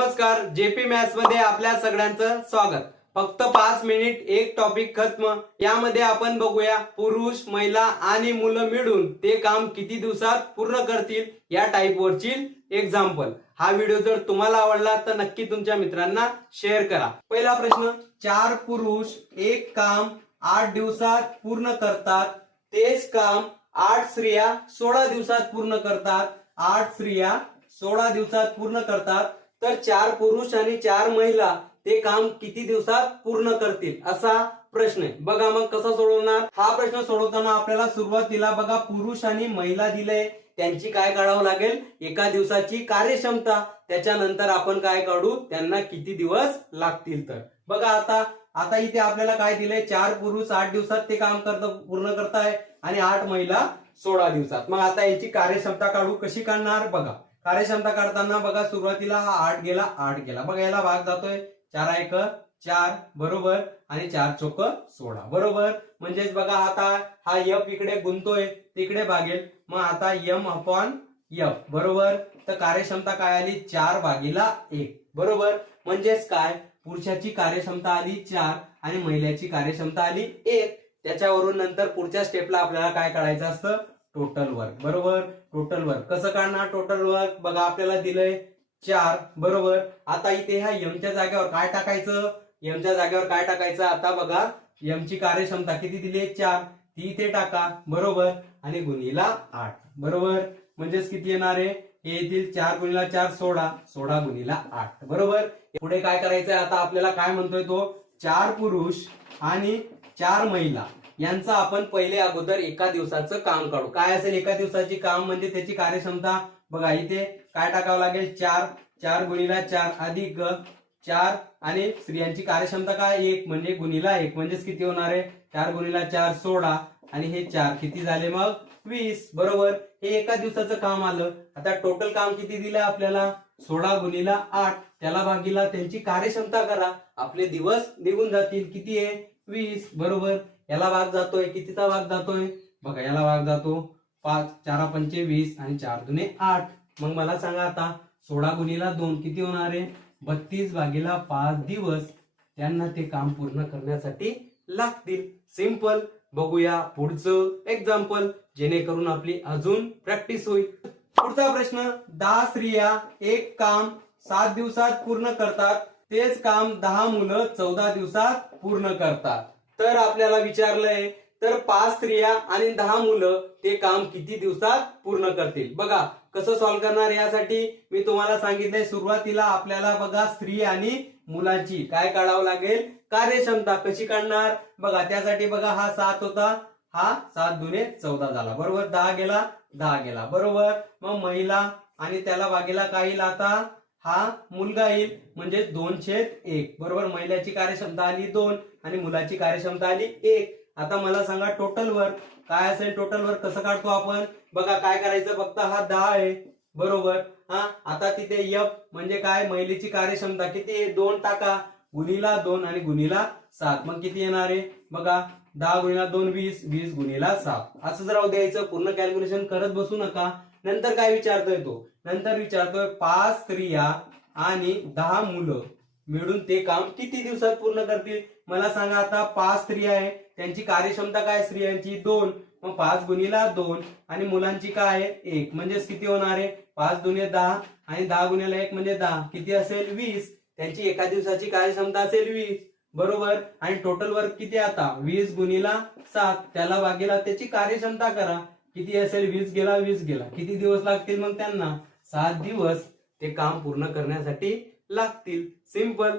नमस्कार, JP maths मध्ये आपल्या सगळ्यांचं स्वागत। फक्त 5 मिनिट एक टॉपिक खत्म। यामध्ये आपण बघूया पुरुष, महिला आणि मुलं मिळून ते काम किती दिवसात पूर्ण करतील या टाइप वरची एक्झाम्पल। हा व्हिडिओ जर तुम्हाला आवडला तर नक्की तुमच्या मित्रांना शेअर करा। पहिला प्रश्न, 4 पुरुष एक काम 8 दिवसात पूर्ण करतात, तेच काम 8 स्त्रिया 16 दिवसात पूर्ण करतात। 8 स्त्रिया 16 दिवसात पूर्ण करतात, तर 4 पुरुष आणि 4 महिला ते काम किती दिवसात पूर्ण करतील असा प्रश्न आहे। बघा मग कसा सोडवणार। हा प्रश्न सोडवताना आपल्याला सुरुवातीला बघा पुरुष आणि महिला दिले, त्यांची काय काढावं लागेल, एका दिवसाची कार्यक्षमता। त्याच्यानंतर आपण काय काढू, त्यांना किती दिवस लागतील। तर बघा आता इथे आपल्याला काय दिलंय, 4 पुरुष 8 दिवसात ते काम पूर्ण करताय आणि 8 महिला 16 दिवसात। मग आता याची कार्यक्षमता काढू, कशी काढणार बघा। कार्यक्षमता काढताना बघा सुरुवातीला हा 8 गेला बघा, याला भाग जातोय 4 1 4 बरोबर आणि 4 चौक 16 बरोबर। म्हणजेच बघा आता हा एफ इकडे गुंतोय, तिकडे भागेल, मग आता एम अपॉन एफ बरोबर। तर कार्यक्षमता काय आली, 4 भागीला 1 बरोबर। म्हणजेच काय, पुरुषाची कार्यक्षमता आली 4 आणि महिलेची कार्यक्षमता आली 1। त्याच्यावरून नंतर पुढच्या स्टेपला आपल्याला काय काढायचं असतं, टोटल वर्क बरोबर। टोटल वर्क कसं काढणार, टोटल वर्क बघा आपल्याला दिलंय 4 बरोबर। आता इथे ह्या एम च्या जागेवर काय टाकायचं, एम च्या जागेवर काय टाकायचं, आता बघा एम ची कार्यक्षमता किती दिली 4, ती इथे टाका बरोबर आणि गुणिला 8 बरोबर। म्हणजेच किती येणार आहे, हे येतील 4 गुणिला 4 16, 16 गुणिला 8 बरोबर। पुढे काय करायचंय, आता आपल्याला काय म्हणतोय तो, 4 पुरुष आणि 4 महिला यांचं आपण पहिले अगोदर एका दिवसाचं काम काढू। काय असेल एका दिवसाची काम, म्हणजे त्याची कार्यक्षमता बघा इथे काय टाकावं लागेल, 4 4 गुणिला 4 अधिक 4 आणि स्त्रियांची कार्यक्षमता काय 1 म्हणजे गुणिला 1 म्हणजेच किती होणार आहे, 4 गुणिला 4 16 आणि हे 4 किती झाले मग 20 बरोबर। हे एका दिवसाचं काम आलं। आता टोटल काम किती दिलं आपल्याला, 16 गुणिला 8, त्याला भागीला त्यांची कार्यक्षमता करा, आपले दिवस निघून जातील, किती आहे 20 बरोबर। याला भाग जातोय, कितीचा भाग जातोय बघा, याला भाग जातो 5 4 पंचे 20 आणि 4 दुने 8। मग मला सांगा आता 16 गुणिला 2 किती होणार आहे, 32 भागीला 5 दिवस त्यांना ते काम पूर्ण करण्यासाठी लागतील। सिंपल। बघूया पुढचं एक्झाम्पल, जेणेकरून आपली अजून प्रॅक्टिस होईल। पुढचा प्रश्न, 10 स्त्रिया एक काम 7 दिवसात पूर्ण करतात, तेच काम 10 मुलं 14 दिवसात पूर्ण करतात। तर आपल्याला विचारलंय, तर 5 स्त्रिया आणि 10 मुलं ते काम किती दिवसात पूर्ण करतील। बघा कसं सॉल्व्ह करणार, यासाठी मी तुम्हाला सांगितलंय सुरुवातीला आपल्याला बघा स्त्री आणि मुलांची काय काढावं लागेल, कार्यक्षमता कशी काढणार बघा। त्यासाठी बघा हा 7 होता, हा 7 दुने 14 झाला बरोबर, 10 गेला बरोबर। मग महिला आणि त्याला भागीला काय येईल, आता हा मुलगा येईल, म्हणजे 2/1 बरोबर। महिलाची कार्यक्षमता आली 2 आणि मुलाची कार्यक्षमता आली 1। आता मला सांगा टोटल वर्क काय असेल, टोटल वर्क कसं काढतो आपण बघा। काय करायचं, फक्त हा 10 आहे बरोबर। आता तिथे एफ म्हणजे काय, महिलेची कार्यक्षमता किती आहे 2 टाका, गुणिला 2 आणि गुणिला 7, मग किती येणार आहे बघा, 10 गुणिला 2 20, 20 गुणिला 7 असं जर द्यायचं। पूर्ण कॅल्क्युलेशन करत बसू नका। नंतर काय विचारतोय तो, नंतर विचारतोय 5 स्त्रिया आणि 10 मुलं मिळून ते काम किती दिवसात पूर्ण करतील। मला सांगा आता 5 स्त्रिया आहे, त्यांची कार्यक्षमता काय स्त्रियांची 2, मग 5 गुणिला 2 आणि मुलांची काय आहे 1, म्हणजेच किती होणार आहे 5 दुने 10 आणि 10 गुणिला 1 म्हणजे 10, किती असेल 20। त्यांची एका दिवसाची कार्यक्षमता असेल 20 बरोबर। आणि टोटल वर्क किती, आता 20 गुणिला 7, त्याला भागीला त्याची कार्यक्षमता करा, किती असेल 20 गेला 20 गेला, किती दिवस लागतील मग त्यांना 7 दिवस ते काम पूर्ण करण्यासाठी लागतील। सिंपल।